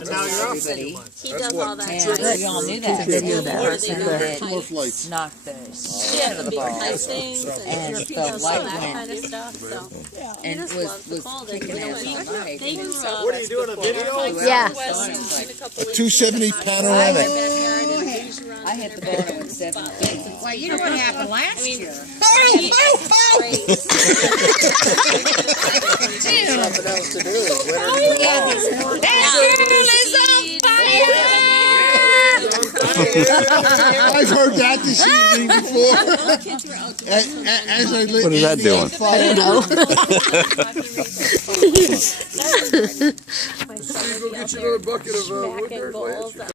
And now you're off. everybody. He does all that. And we all knew that. The person that knocked the shit out of the ball. And the light went. And it was kicking ass all night. What are you doing, a video? Yeah. A 270 panoramic. I hit the ball and it went 7 feet. Well, you know what happened last year. Something else to do. That girl is on fire! I've heard that this evening before. As I What is that doing? I don't know. Go get you another bucket of wood there.